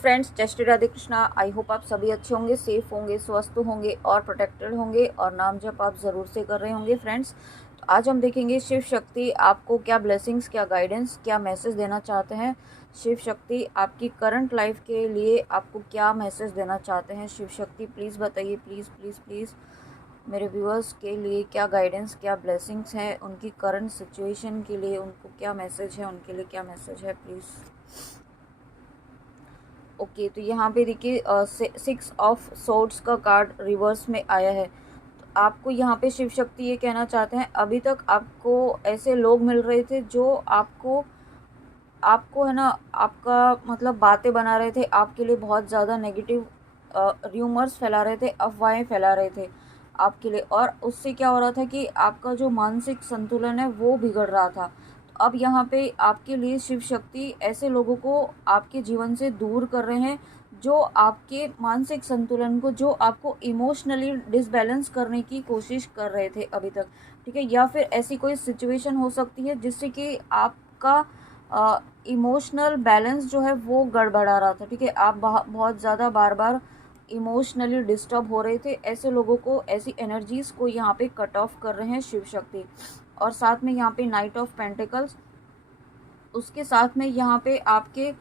Friends, जय Shri Radhe Krishna. I hope आप सभी अच्छे होंगे, सेफ होंगे, स्वस्थ होंगे और प्रोटेक्टेड होंगे और नाम जप आप ज़रूर से कर रहे होंगे। फ्रेंड्स, तो आज हम देखेंगे शिव शक्ति आपको क्या ब्लेसिंग्स, क्या गाइडेंस, क्या मैसेज देना चाहते हैं। शिव शक्ति आपकी करंट लाइफ के लिए आपको क्या मैसेज देना चाहते हैं। शिव शक्ति प्लीज़ बताइए, प्लीज़ प्लीज़ प्लीज़ मेरे व्यूअर्स के लिए क्या गाइडेंस, क्या ब्लेसिंग्स हैं, उनकी करंट सिचुएशन के लिए उनको क्या मैसेज है, उनके लिए क्या मैसेज है प्लीज़। ओके, तो यहाँ पे देखिए 6 ऑफ सोर्ड्स का कार्ड रिवर्स में आया है। तो आपको यहाँ पे शिव शक्ति ये कहना चाहते हैं, अभी तक आपको ऐसे लोग मिल रहे थे जो आपको आपको है ना, आपका मतलब बातें बना रहे थे, आपके लिए बहुत ज़्यादा नेगेटिव र्यूमर्स फैला रहे थे, अफवाहें फैला रहे थे आपके लिए। और उससे क्या हो रहा था कि आपका जो मानसिक संतुलन है वो बिगड़ रहा था। तो अब यहाँ पे आपके लिए शिव शक्ति ऐसे लोगों को आपके जीवन से दूर कर रहे हैं जो आपके मानसिक संतुलन को, जो आपको इमोशनली डिसबैलेंस करने की कोशिश कर रहे थे अभी तक, ठीक है। या फिर ऐसी कोई सिचुएशन हो सकती है जिससे कि आपका इमोशनल बैलेंस जो है वो गड़बड़ा रहा था, ठीक है। आप बहुत ज़्यादा बार बार इमोशनली डिस्टर्ब हो रहे थे। ऐसे लोगों को, ऐसी एनर्जीज़ को यहाँ पे कट ऑफ कर रहे हैं शिव शक्ति। और साथ में यहाँ पे नाइट ऑफ पेंटिकल्स, उसके साथ में यहाँ पे आपके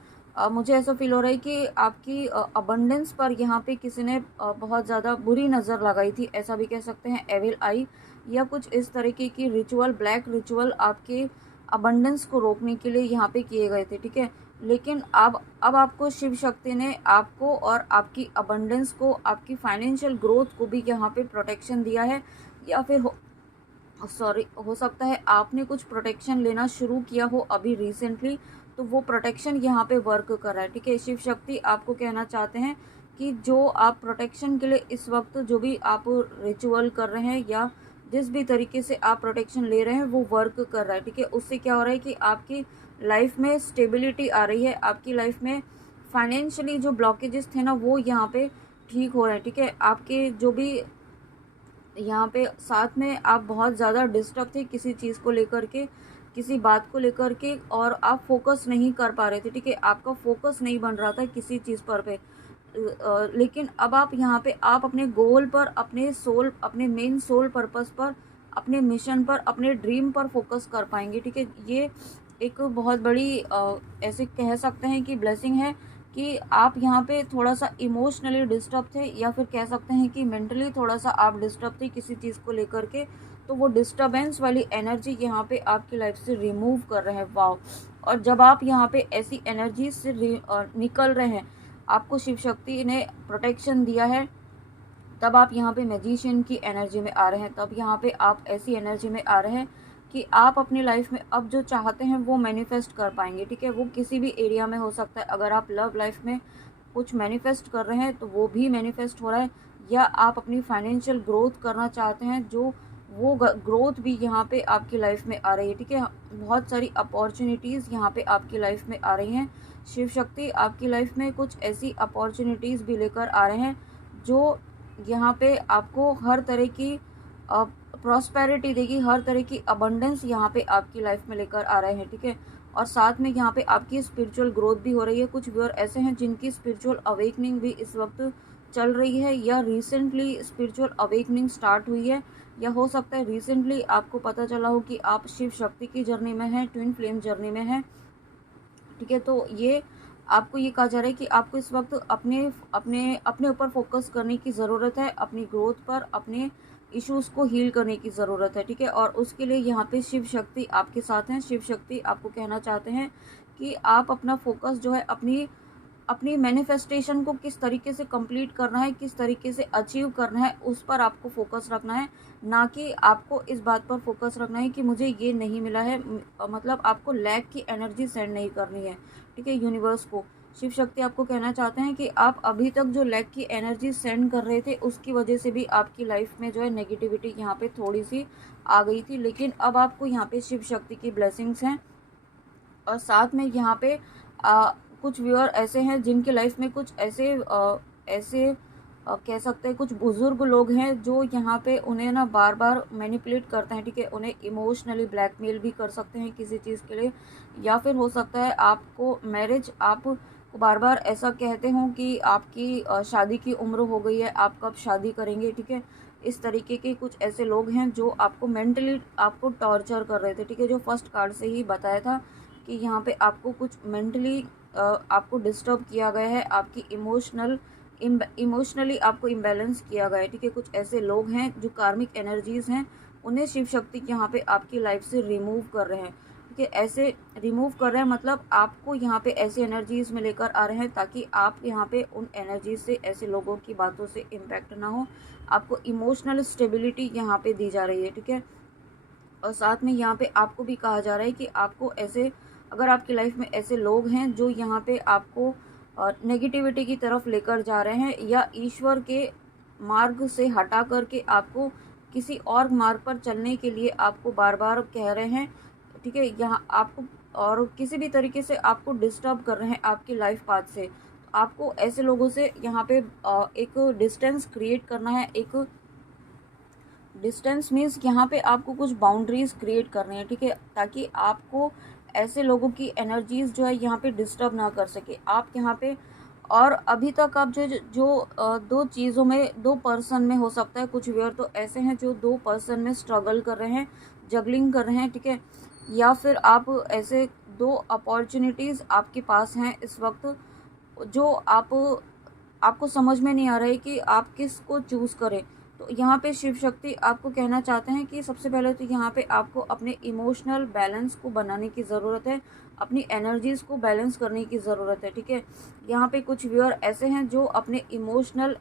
मुझे ऐसा फील हो रहा है कि आपकी अबंडेंस पर यहाँ पे किसी ने बहुत ज़्यादा बुरी नज़र लगाई थी, ऐसा भी कह सकते हैं, एविल आई या कुछ इस तरीके की रिचुअल, ब्लैक रिचुअल आपके अबंडेंस को रोकने के लिए यहाँ पे किए गए थे, ठीक है। लेकिन अब आपको शिव शक्ति ने आपको और आपकी अबंडेंस को, आपकी फाइनेंशियल ग्रोथ को भी यहाँ पे प्रोटेक्शन दिया है। या फिर हो सकता है आपने कुछ प्रोटेक्शन लेना शुरू किया हो अभी रिसेंटली, तो वो प्रोटेक्शन यहाँ पे वर्क कर रहा है, ठीक है। शिव शक्ति आपको कहना चाहते हैं कि जो आप प्रोटेक्शन के लिए इस वक्त जो भी आप रिचुअल कर रहे हैं या जिस भी तरीके से आप प्रोटेक्शन ले रहे हैं वो वर्क कर रहा है, ठीक है। उससे क्या हो रहा है कि आपकी लाइफ में स्टेबिलिटी आ रही है, आपकी लाइफ में फाइनेंशियली जो ब्लॉकेजेस थे ना वो यहाँ पे ठीक हो रहे हैं, ठीक है। आपके जो भी यहाँ पे साथ में आप बहुत ज़्यादा डिस्टर्ब थे किसी चीज़ को लेकर के, किसी बात को लेकर के, और आप फोकस नहीं कर पा रहे थे, ठीक है। आपका फोकस नहीं बन रहा था किसी चीज़ पर पे। लेकिन अब आप यहाँ पे आप अपने गोल पर, अपने सोल, अपने मेन सोल पर्पस पर, अपने मिशन पर, अपने ड्रीम पर फोकस कर पाएंगे, ठीक है। ये एक बहुत बड़ी ऐसे कह सकते हैं कि ब्लेसिंग है कि आप यहाँ पे थोड़ा सा इमोशनली डिस्टर्ब थे, या फिर कह सकते हैं कि मेंटली थोड़ा सा आप डिस्टर्ब थे किसी चीज़ को लेकर के। तो वो डिस्टर्बेंस वाली एनर्जी यहाँ पे आपकी लाइफ से रिमूव कर रहे हैं, वाव। और जब आप यहाँ पे ऐसी एनर्जी से निकल रहे हैं, आपको शिव शक्ति ने प्रोटेक्शन दिया है, तब आप यहाँ पे मैजिशियन की एनर्जी में आ रहे हैं, तब यहाँ पे आप ऐसी एनर्जी में आ रहे हैं कि आप अपनी लाइफ में अब जो चाहते हैं वो मैनिफेस्ट कर पाएंगे, ठीक है। वो किसी भी एरिया में हो सकता है। अगर आप लव लाइफ में कुछ मैनिफेस्ट कर रहे हैं तो वो भी मैनिफेस्ट हो रहा है, या आप अपनी फाइनेंशियल ग्रोथ करना चाहते हैं, जो वो ग्रोथ भी यहाँ पे आपकी लाइफ में आ रही है, ठीक है। बहुत सारी अपॉर्चुनिटीज़ यहाँ पे आपकी लाइफ में आ रही हैं। शिव शक्ति आपकी लाइफ में कुछ ऐसी अपॉर्चुनिटीज़ भी लेकर आ रहे हैं जो यहाँ पे आपको हर तरह की प्रॉस्पेरिटी देगी, हर तरह की अबंडेंस यहाँ पे आपकी लाइफ में लेकर आ रहे हैं, ठीक है। और साथ में यहाँ पे आपकी स्पिरिचुअल ग्रोथ भी हो रही है। कुछ व्यूअर ऐसे हैं जिनकी स्पिरिचुअल अवेकनिंग भी इस वक्त चल रही है, या रिसेंटली स्पिरिचुअल अवेकनिंग स्टार्ट हुई है, या हो सकता है रिसेंटली आपको पता चला हो कि आप शिव शक्ति की जर्नी में हैं, ट्विन फ्लेम जर्नी में हैं, ठीक है। तो ये आपको ये कहा जा रहा है कि आपको इस वक्त अपने अपने अपने ऊपर फोकस करने की ज़रूरत है, अपनी ग्रोथ पर, अपने इश्यूज़ को हील करने की ज़रूरत है, ठीक है। और उसके लिए यहाँ पे शिव शक्ति आपके साथ हैं। शिव शक्ति आपको कहना चाहते हैं कि आप अपना फोकस जो है अपनी अपनी मैनिफेस्टेशन को किस तरीके से कंप्लीट करना है, किस तरीके से अचीव करना है, उस पर आपको फोकस रखना है, ना कि आपको इस बात पर फोकस रखना है कि मुझे ये नहीं मिला है। मतलब आपको लैक की एनर्जी सेंड नहीं करनी है, ठीक है, यूनिवर्स को। शिव शक्ति आपको कहना चाहते हैं कि आप अभी तक जो लैक की एनर्जी सेंड कर रहे थे उसकी वजह से भी आपकी लाइफ में जो है नेगेटिविटी यहाँ पे थोड़ी सी आ गई थी, लेकिन अब आपको यहाँ पे शिव शक्ति की ब्लेसिंग्स हैं। और साथ में यहाँ पे कुछ व्यूअर ऐसे हैं जिनकी लाइफ में कुछ ऐसे कह सकते हैं कुछ बुजुर्ग लोग हैं जो यहाँ पे उन्हें ना बार बार मैनिपुलेट करते हैं, ठीक है। उन्हें इमोशनली ब्लैकमेल भी कर सकते हैं किसी चीज़ के लिए, या फिर हो सकता है आपको मैरिज, आप बार बार ऐसा कहते हो कि आपकी शादी की उम्र हो गई है, आप कब शादी करेंगे, ठीक है। इस तरीके के कुछ ऐसे लोग हैं जो आपको मेंटली आपको टॉर्चर कर रहे थे, ठीक है। जो फर्स्ट कार्ड से ही बताया था कि यहाँ पे आपको कुछ मेंटली आपको डिस्टर्ब किया गया है, आपकी इमोशनली आपको इम्बैलेंस किया गया है, ठीक है। कुछ ऐसे लोग हैं जो कार्मिक एनर्जीज हैं, उन्हें शिव शक्ति यहाँ पे आपकी लाइफ से रिमूव कर रहे हैं, ठीक है। ऐसे रिमूव कर रहे हैं मतलब आपको यहाँ पे ऐसी एनर्जीज में लेकर आ रहे हैं ताकि आप यहाँ पे उन एनर्जीज से, ऐसे लोगों की बातों से इम्पैक्ट ना हो। आपको इमोशनल स्टेबिलिटी यहाँ पे दी जा रही है, ठीक है। और साथ में यहाँ पे आपको भी कहा जा रहा है कि आपको ऐसे, अगर आपकी लाइफ में ऐसे लोग हैं जो यहाँ पे आपको नेगेटिविटी की तरफ लेकर जा रहे हैं या ईश्वर के मार्ग से हटा करके आपको किसी और मार्ग पर चलने के लिए आपको बार बार कह रहे हैं, ठीक है। यहाँ आपको और किसी भी तरीके से आपको डिस्टर्ब कर रहे हैं आपकी लाइफ पाथ से। तो आपको ऐसे लोगों से यहाँ पे एक डिस्टेंस क्रिएट करना है। एक डिस्टेंस मीन्स यहाँ पे आपको कुछ बाउंड्रीज क्रिएट करनी है, ठीक है, ताकि आपको ऐसे लोगों की एनर्जीज जो है यहाँ पे डिस्टर्ब ना कर सके आप यहाँ पे। और अभी तक आप दो चीज़ों में, दो पर्सन में हो सकता है, कुछ व्यूअर तो ऐसे हैं जो दो पर्सन में स्ट्रगल कर रहे हैं, जगलिंग कर रहे हैं, ठीक है। या फिर आप ऐसे दो अपॉर्चुनिटीज़ आपके पास हैं इस वक्त जो आपको समझ में नहीं आ रहा है कि आप किसको चूज़ करें। तो यहाँ पे शिव शक्ति आपको कहना चाहते हैं कि सबसे पहले तो यहाँ पे आपको अपने इमोशनल बैलेंस को बनाने की ज़रूरत है, अपनी एनर्जीज़ को बैलेंस करने की ज़रूरत है, ठीक है। यहाँ पे कुछ व्यूअर ऐसे हैं जो अपने इमोशनल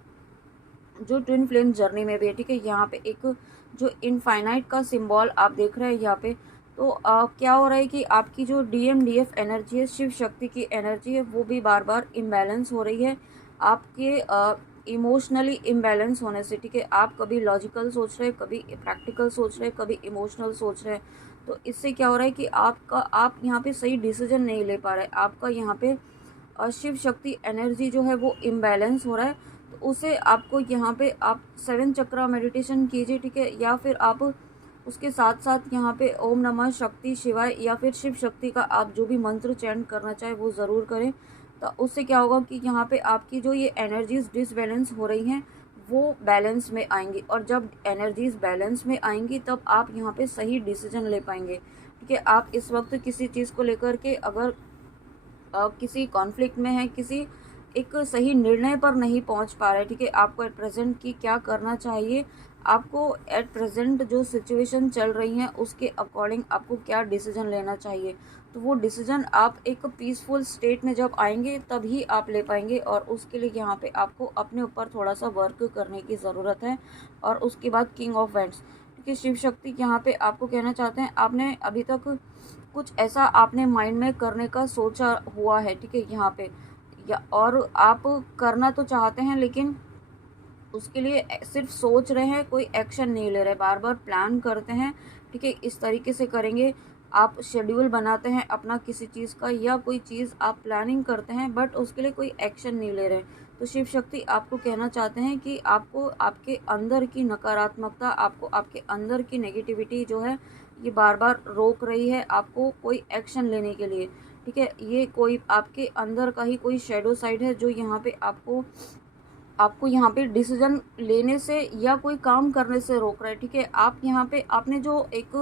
जो ट्विन फ्लेम जर्नी में भी है, ठीक है। यहाँ पे एक जो इनफाइनाइट का सिंबल आप देख रहे हैं यहाँ पे, तो क्या हो रहा है कि आपकी जो DMDF एनर्जी है, शिव शक्ति की एनर्जी है, वो भी बार बार इम्बैलेंस हो रही है आपके इमोशनली इम्बैलेंस होने से, ठीक है। आप कभी लॉजिकल सोच रहे हैं, कभी प्रैक्टिकल सोच रहे हैं, कभी इमोशनल सोच रहे हैं। तो इससे क्या हो रहा है कि आप यहाँ पे सही डिसीजन नहीं ले पा रहे। आपका यहाँ पे शिव शक्ति एनर्जी जो है वो इम्बैलेंस हो रहा है। तो उसे आपको यहाँ पे आप 7 चक्रा मेडिटेशन कीजिए, ठीक है। या फिर आप उसके साथ साथ यहाँ पे ओम नमः शक्ति शिवाय या फिर शिव शक्ति का आप जो भी मंत्र चैंट करना चाहे वो ज़रूर करें। तो उससे क्या होगा कि यहाँ पे आपकी जो ये एनर्जीज डिसबैलेंस हो रही हैं वो बैलेंस में आएंगी, और जब एनर्जीज बैलेंस में आएंगी तब आप यहाँ पे सही डिसीजन ले पाएंगे, ठीक है। आप इस वक्त किसी चीज़ को लेकर के अगर किसी कॉन्फ्लिक्ट में है, किसी एक सही निर्णय पर नहीं पहुंच पा रहे, ठीक है। आपको एट प्रेजेंट की क्या करना चाहिए, आपको एट प्रेजेंट जो सिचुएशन चल रही है उसके अकॉर्डिंग आपको क्या डिसीजन लेना चाहिए। तो वो डिसीजन आप एक पीसफुल स्टेट में जब आएंगे तभी आप ले पाएंगे, और उसके लिए यहाँ पे आपको अपने ऊपर थोड़ा सा वर्क करने की ज़रूरत है। और उसके बाद किंग ऑफ वैंड्स, ठीक है। शिव शक्ति यहाँ पे आपको कहना चाहते हैं आपने अभी तक कुछ ऐसा आपने माइंड में करने का सोचा हुआ है, ठीक है, यहाँ पे, या और आप करना तो चाहते हैं लेकिन उसके लिए सिर्फ सोच रहे हैं, कोई एक्शन नहीं ले रहे, बार बार प्लान करते हैं, ठीक है। इस तरीके से करेंगे, आप शेड्यूल बनाते हैं अपना किसी चीज़ का, या कोई चीज़ आप प्लानिंग करते हैं बट उसके लिए कोई एक्शन नहीं ले रहे। तो शिव शक्ति आपको कहना चाहते हैं कि आपको आपके अंदर की नकारात्मकता, आपको आपके अंदर की नेगेटिविटी जो है ये बार बार रोक रही है आपको कोई एक्शन लेने के लिए, ठीक है। ये कोई आपके अंदर का ही कोई शेडो साइड है जो यहाँ पे आपको यहाँ पे डिसीजन लेने से या कोई काम करने से रोक रहा है, ठीक है। आप यहाँ पे आपने जो एक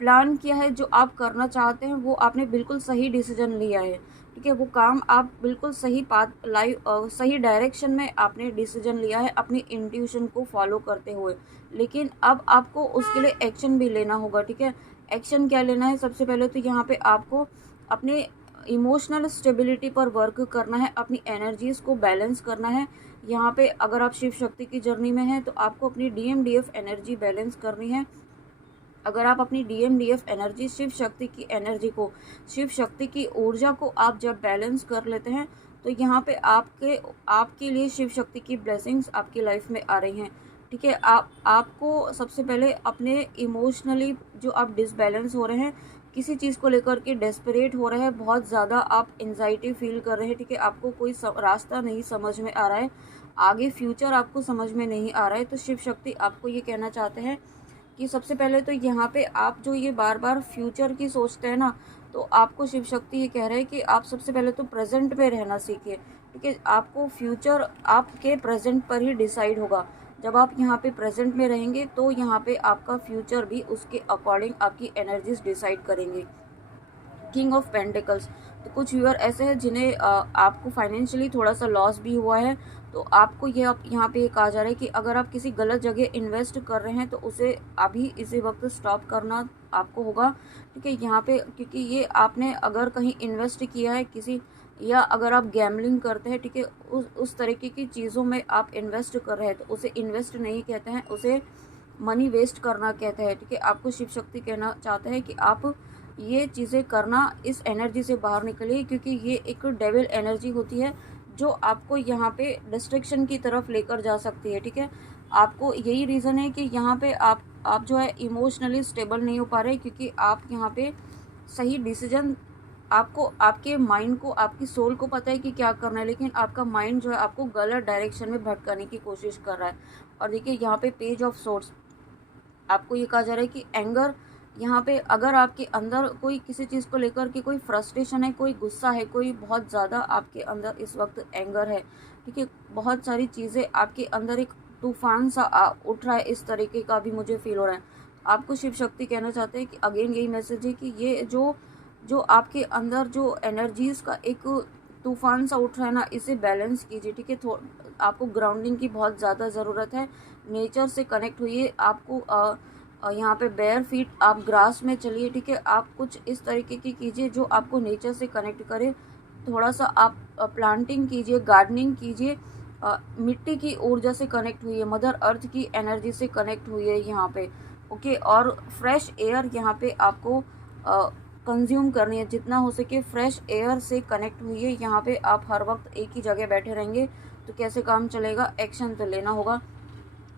प्लान किया है, जो आप करना चाहते हैं वो आपने बिल्कुल सही डिसीजन लिया है, ठीक है। वो काम आप बिल्कुल सही सही डायरेक्शन में आपने डिसीजन लिया है अपनी इंट्यूशन को फॉलो करते हुए। लेकिन अब आपको उसके लिए एक्शन भी लेना होगा, ठीक है। एक्शन क्या लेना है, सबसे पहले तो यहाँ पे आपको अपने इमोशनल स्टेबिलिटी पर वर्क करना है, अपनी एनर्जीज़ को बैलेंस करना है। यहाँ पे अगर आप शिव शक्ति की जर्नी में हैं तो आपको अपनी DMDF एनर्जी बैलेंस करनी है। अगर आप अपनी DMDF एनर्जी, शिव शक्ति की एनर्जी को, शिव शक्ति की ऊर्जा को आप जब बैलेंस कर लेते हैं तो यहाँ पे आपके लिए शिव शक्ति की ब्लेसिंग्स आपकी लाइफ में आ रही हैं, ठीक है। आपको सबसे पहले अपने इमोशनली जो आप डिसबैलेंस हो रहे हैं, किसी चीज़ को लेकर के डेस्परेट हो रहे हैं, बहुत ज़्यादा आप एंजाइटी फील कर रहे हैं, ठीक है। आपको कोई रास्ता नहीं समझ में आ रहा है, आगे फ्यूचर आपको समझ में नहीं आ रहा है। तो शिव शक्ति आपको ये कहना चाहते हैं कि सबसे पहले तो यहाँ पे आप जो ये बार बार फ्यूचर की सोचते हैं ना, तो आपको शिव शक्ति ये कह रहे हैं कि आप सबसे पहले तो प्रेजेंट में रहना सीखिए, ठीक है। आपको फ्यूचर आपके प्रेजेंट पर ही डिसाइड होगा। जब आप यहाँ पे प्रेजेंट में रहेंगे तो यहाँ पे आपका फ्यूचर भी उसके अकॉर्डिंग आपकी एनर्जीज डिसाइड करेंगे। किंग ऑफ पेंटिकल्स, तो कुछ व्यूअर ऐसे हैं जिन्हें आपको फाइनेंशियली थोड़ा सा लॉस भी हुआ है, तो आपको ये यहाँ पे कहा जा रहा है कि अगर आप किसी गलत जगह इन्वेस्ट कर रहे हैं तो उसे अभी इसी वक्त स्टॉप करना आपको होगा, ठीक है। यहाँ पे क्योंकि ये आपने अगर कहीं इन्वेस्ट किया है किसी, या अगर आप गैमलिंग करते हैं, ठीक है, उस तरीके की चीज़ों में आप इन्वेस्ट कर रहे हैं तो उसे इन्वेस्ट नहीं कहते हैं, उसे मनी वेस्ट करना कहते हैं, ठीक है। आपको शिव शक्ति कहना चाहते हैं कि आप ये चीज़ें करना, इस एनर्जी से बाहर निकलिए, क्योंकि ये एक डेविल एनर्जी होती है जो आपको यहाँ पे डिस्ट्रैक्शन की तरफ लेकर जा सकती है, ठीक है। आपको यही रीज़न है कि यहाँ पे आप जो है इमोशनली स्टेबल नहीं हो पा रहे, क्योंकि आप यहाँ पे सही डिसीजन, आपको आपके माइंड को, आपकी सोल को पता है कि क्या करना है, लेकिन आपका माइंड जो है आपको गलत डायरेक्शन में भटकाने की कोशिश कर रहा है। और देखिए यहाँ पे पेज ऑफ सोर्स, आपको ये कहा जा रहा है कि एंगर, यहाँ पे अगर आपके अंदर कोई किसी चीज़ को लेकर के कोई फ्रस्ट्रेशन है, कोई गुस्सा है, कोई बहुत ज़्यादा आपके अंदर इस वक्त एंगर है, ठीक है, बहुत सारी चीज़ें आपके अंदर एक तूफान सा उठ रहा है, इस तरीके का भी मुझे फील हो रहा है। आपको शिव शक्ति कहना चाहते हैं कि अगेन यही मैसेज है कि ये जो जो आपके अंदर जो एनर्जीज़ का एक तूफान सा उठ रहा है ना, इसे बैलेंस कीजिए, ठीक है। आपको ग्राउंडिंग की बहुत ज़्यादा ज़रूरत है, नेचर से कनेक्ट हुइए। आपको यहाँ पे बेयर फीट आप ग्रास में चलिए, ठीक है। आप कुछ इस तरीके की कीजिए जो आपको नेचर से कनेक्ट करे। थोड़ा सा आप प्लांटिंग कीजिए, गार्डनिंग कीजिए, मिट्टी की ऊर्जा से कनेक्ट हुई है, मदर अर्थ की एनर्जी से कनेक्ट हुई है यहाँ पे, ओके। और फ्रेश एयर यहाँ पे आपको कंज्यूम करनी है, जितना हो सके फ्रेश एयर से कनेक्ट हुई है। यहाँ पे आप हर वक्त एक ही जगह बैठे रहेंगे तो कैसे काम चलेगा, एक्शन तो लेना होगा।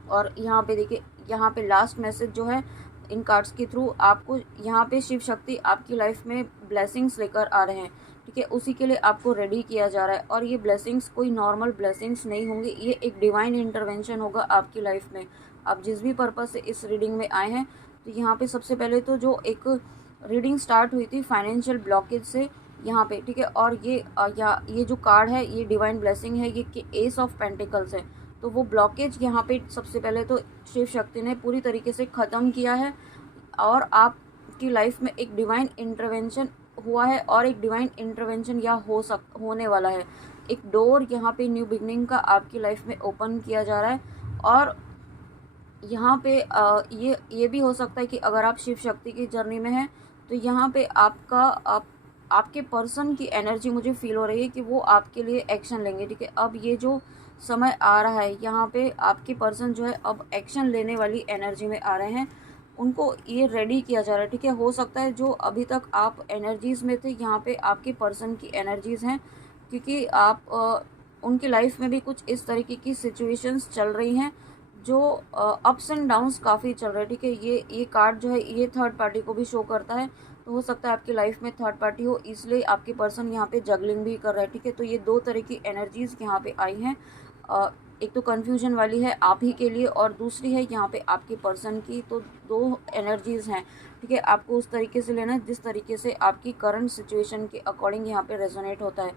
और यहाँ पे देखिए, यहाँ पे लास्ट मैसेज जो है इन कार्ड्स के थ्रू आपको, यहाँ पे शिव शक्ति आपकी लाइफ में ब्लेसिंग्स लेकर आ रहे हैं, ठीक है, उसी के लिए आपको रेडी किया जा रहा है। और ये ब्लेसिंग्स कोई नॉर्मल ब्लेसिंग्स नहीं होंगे, ये एक डिवाइन इंटरवेंशन होगा आपकी लाइफ में। आप जिस भी पर्पज़ से इस रीडिंग में आए हैं, तो यहाँ पे सबसे पहले तो जो एक रीडिंग स्टार्ट हुई थी फाइनेंशियल ब्लॉकेज से यहाँ पे, ठीक है। और ये जो कार्ड है ये डिवाइन ब्लेसिंग है, ये एस ऑफ पेंटिकल्स है। तो वो ब्लॉकेज यहाँ पे सबसे पहले तो शिव शक्ति ने पूरी तरीके से ख़त्म किया है, और आपकी लाइफ में एक डिवाइन इंटरवेंशन हुआ है, और एक डिवाइन इंटरवेंशन या होने वाला है। एक डोर यहाँ पे न्यू बिगनिंग का आपकी लाइफ में ओपन किया जा रहा है। और यहाँ पे ये भी हो सकता है कि अगर आप शिव शक्ति की जर्नी में हैं तो यहाँ पे आपके पर्सन की एनर्जी मुझे फील हो रही है कि वो आपके लिए एक्शन लेंगे, ठीक है। अब ये जो समय आ रहा है, यहाँ पे आपके पर्सन जो है अब एक्शन लेने वाली एनर्जी में आ रहे हैं, उनको ये रेडी किया जा रहा है, ठीक है। हो सकता है जो अभी तक आप एनर्जीज़ में थे, यहाँ पे आपके पर्सन की एनर्जीज़ हैं, क्योंकि आप उनकी लाइफ में भी कुछ इस तरीके की सिचुएशंस चल रही हैं जो अप्स एंड डाउन्स काफ़ी चल रहे हैं, ठीक है। ये कार्ड जो है ये थर्ड पार्टी को भी शो करता है, तो हो सकता है आपकी लाइफ में थर्ड पार्टी हो, इसलिए आपके पर्सन यहाँ पे जगलिंग भी कर रहा है, ठीक है। तो ये दो तरह की एनर्जीज़ यहाँ पे आई हैं। एक तो कन्फ्यूजन वाली है आप ही के लिए, और दूसरी है यहाँ पे आपके पर्सन की। तो दो एनर्जीज़ हैं, ठीक है। आपको उस तरीके से लेना है जिस तरीके से आपकी करंट सिचुएशन के अकॉर्डिंग यहाँ पे रेजोनेट होता है।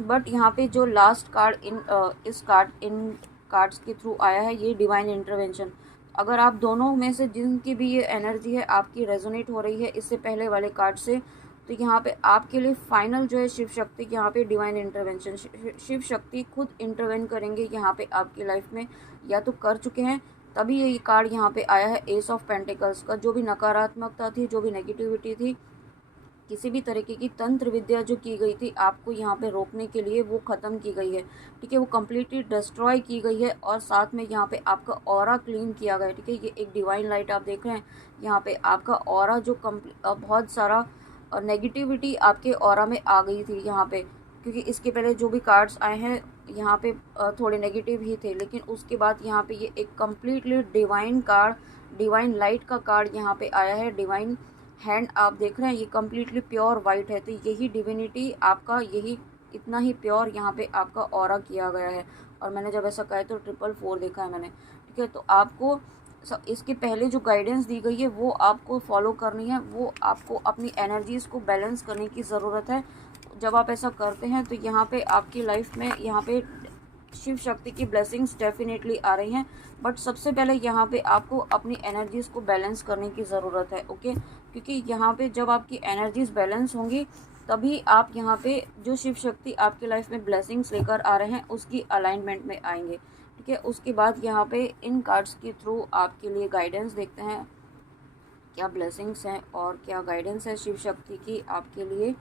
बट यहाँ पे जो लास्ट कार्ड इन कार्ड्स के थ्रू आया है, ये डिवाइन इंटरवेंशन। अगर आप दोनों में से जिनकी भी ये एनर्जी है आपकी रेजोनेट हो रही है इससे पहले वाले कार्ड से, तो यहाँ पे आपके लिए फाइनल जो है शिव शक्ति, यहाँ पे डिवाइन इंटरवेंशन, शिव शक्ति खुद इंटरवेन करेंगे यहाँ पे आपकी लाइफ में, या तो कर चुके हैं, तभी ये कार्ड यहाँ पे आया है एस ऑफ पेंटिकल्स का। जो भी नकारात्मकता थी, जो भी नेगेटिविटी थी, किसी भी तरीके की तंत्र विद्या जो की गई थी आपको यहाँ पे रोकने के लिए, वो ख़त्म की गई है, ठीक है। वो कम्प्लीटली डिस्ट्रॉय की गई है, और साथ में यहाँ पे आपका ऑरा क्लीन किया गया है, ठीक है। ये एक डिवाइन लाइट आप देख रहे हैं, यहाँ पे आपका ऑरा जो बहुत सारा नेगेटिविटी आपके ऑरा में आ गई थी यहाँ पे, क्योंकि इसके पहले जो भी कार्ड्स आए हैं यहाँ पे थोड़े नेगेटिव ही थे, लेकिन उसके बाद यहाँ पे ये एक completely divine card, divine light का कार्ड यहाँ पे आया है। डिवाइन हैंड आप देख रहे हैं, ये कम्प्लीटली प्योर वाइट है, तो यही डिविनिटी आपका, यही इतना ही प्योर यहाँ पे आपका ऑरा किया गया है। और मैंने जब ऐसा कहा है तो 444 देखा है मैंने, ठीक है। तो आपको इसके पहले जो गाइडेंस दी गई है वो आपको फॉलो करनी है, वो आपको अपनी एनर्जीज़ को बैलेंस करने की ज़रूरत है। जब आप ऐसा करते हैं तो यहाँ पे आपकी लाइफ में यहाँ पे शिव शक्ति की ब्लेसिंग्स डेफिनेटली आ रही हैं। बट सबसे पहले यहाँ पे आपको अपनी एनर्जीज़ को बैलेंस करने की ज़रूरत है, ओके। क्योंकि यहाँ पे जब आपकी एनर्जीज़ बैलेंस होंगी तभी आप यहाँ पे जो शिव शक्ति आपकी लाइफ में ब्लेसिंग्स लेकर आ रहे हैं उसकी अलाइनमेंट में आएंगे, ठीक है। उसके बाद यहाँ पे इन कार्ड्स के थ्रू आपके लिए गाइडेंस देखते हैं, क्या ब्लेसिंग्स हैं और क्या गाइडेंस है शिव शक्ति की आपके लिए।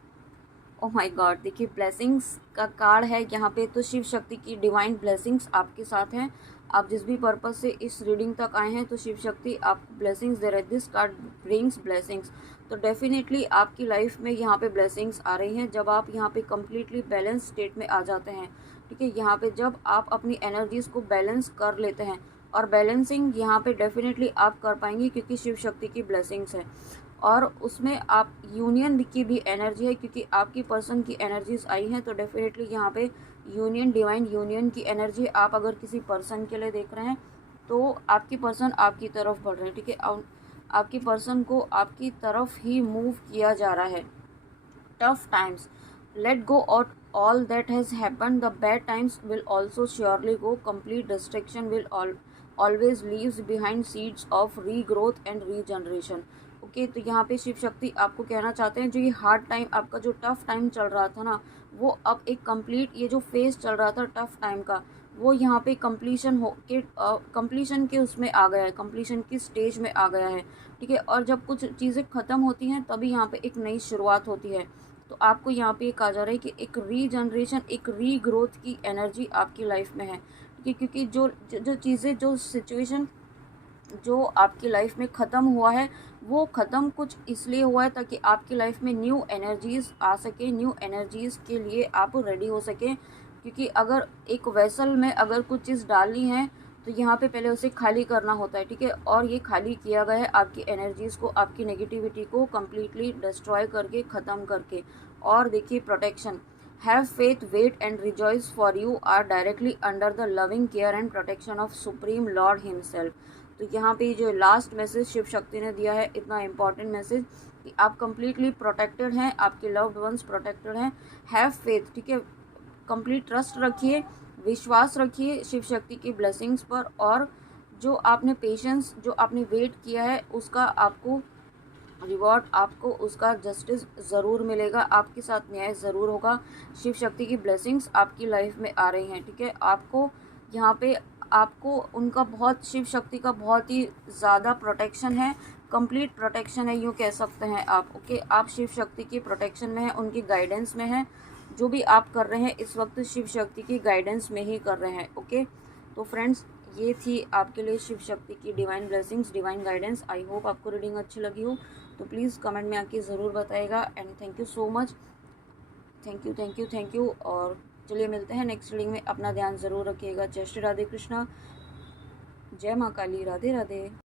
ओह माय गॉड, देखिए ब्लेसिंग्स का कार्ड है यहाँ पे, तो शिव शक्ति की डिवाइन ब्लेसिंग्स आपके साथ हैं। आप जिस भी पर्पज़ से इस रीडिंग तक आए हैं तो शिव शक्ति आपको ब्लेसिंग्स दे रहे हैं। दिस कार्ड ब्रिंग्स ब्लेसिंग्स, तो डेफिनेटली आपकी लाइफ में यहाँ पे ब्लेसिंग्स आ रही हैं जब आप यहाँ पे कम्प्लीटली बैलेंस स्टेट में आ जाते हैं, ठीक है। यहाँ पे जब आप अपनी एनर्जीज़ को बैलेंस कर लेते हैं, और बैलेंसिंग यहाँ पे डेफिनेटली आप कर पाएंगे क्योंकि शिव शक्ति की ब्लेसिंग्स है। और उसमें आप यूनियन की भी एनर्जी है, क्योंकि आपकी पर्सन की एनर्जीज आई हैं, तो डेफिनेटली यहाँ पे यूनियन, डिवाइन यूनियन की एनर्जी। आप अगर किसी पर्सन के लिए देख रहे हैं तो आपकी पर्सन आपकी तरफ बढ़ रहे हैं, ठीक है। आपकी पर्सन को आपकी तरफ ही मूव किया जा रहा है। Tough times, let go of all that has happened. The bad times will also surely go. Complete destruction will always leaves behind seeds of regrowth and regeneration. Okay, तो यहाँ पे शिव शक्ति आपको कहना चाहते हैं जो ये हार्ड टाइम, आपका जो टफ टाइम चल रहा था ना, वो अब एक कंप्लीट, ये जो फेज चल रहा था टफ टाइम का, वो यहाँ पे कंप्लीशन के उसमें आ गया है, कंप्लीशन की स्टेज में आ गया है, ठीक है। और जब कुछ चीज़ें ख़त्म होती हैं तभी यहाँ पे एक नई शुरुआत होती है। तो आपको यहाँ पे कहा जा रहा है कि एक रीजनरेशन, एक रीग्रोथ की एनर्जी आपकी लाइफ में है, ठीक है। क्योंकि जो चीज़ें, जो सिचुएशन जो आपकी लाइफ में ख़त्म हुआ है, वो ख़त्म कुछ इसलिए हुआ है ताकि आपकी लाइफ में न्यू एनर्जीज़ आ सके, न्यू एनर्जीज़ के लिए आप रेडी हो सकें। क्योंकि अगर एक वेसल में अगर कुछ चीज़ डालनी है तो यहाँ पे पहले उसे खाली करना होता है, ठीक है। और ये खाली किया गया है आपकी एनर्जीज़ को, आपकी नेगेटिविटी को कम्प्लीटली डिस्ट्रॉय करके, ख़त्म करके। और देखिए protection, have faith, wait and rejoice, for you are directly under the loving care and protection of supreme lord himself. तो यहाँ पे जो लास्ट मैसेज शिव शक्ति ने दिया है, इतना इम्पॉर्टेंट मैसेज कि आप कम्प्लीटली प्रोटेक्टेड हैं, आपके लव्ड वंस प्रोटेक्टेड हैं। हैव फेथ, ठीक है, कंप्लीट ट्रस्ट रखिए, विश्वास रखिए शिव शक्ति की ब्लेसिंग्स पर। और जो आपने पेशेंस, जो आपने वेट किया है, उसका आपको रिवॉर्ड, आपको उसका जस्टिस ज़रूर मिलेगा, आपके साथ न्याय ज़रूर होगा। शिव शक्ति की ब्लेसिंग्स आपकी लाइफ में आ रही हैं, ठीक है। आपको यहाँ पे आपको उनका बहुत, शिव शक्ति का बहुत ही ज़्यादा प्रोटेक्शन है, कंप्लीट प्रोटेक्शन है, यूँ कह सकते हैं आप, ओके। आप शिव शक्ति की प्रोटेक्शन में हैं, उनकी गाइडेंस में हैं। जो भी आप कर रहे हैं इस वक्त शिव शक्ति की गाइडेंस में ही कर रहे हैं, ओके। तो फ्रेंड्स, ये थी आपके लिए शिव शक्ति की divine blessings, divine guidance. I hope आपको रीडिंग अच्छी लगी हो, तो प्लीज़ कमेंट में आके ज़रूर बताइएगा। And thank you so much, thank you, thank you, thank you. और चलिए मिलते हैं नेक्स्ट रीडिंग में, अपना ध्यान ज़रूर रखिएगा। जय श्री राधे कृष्णा, जय माँ काली, राधे राधे।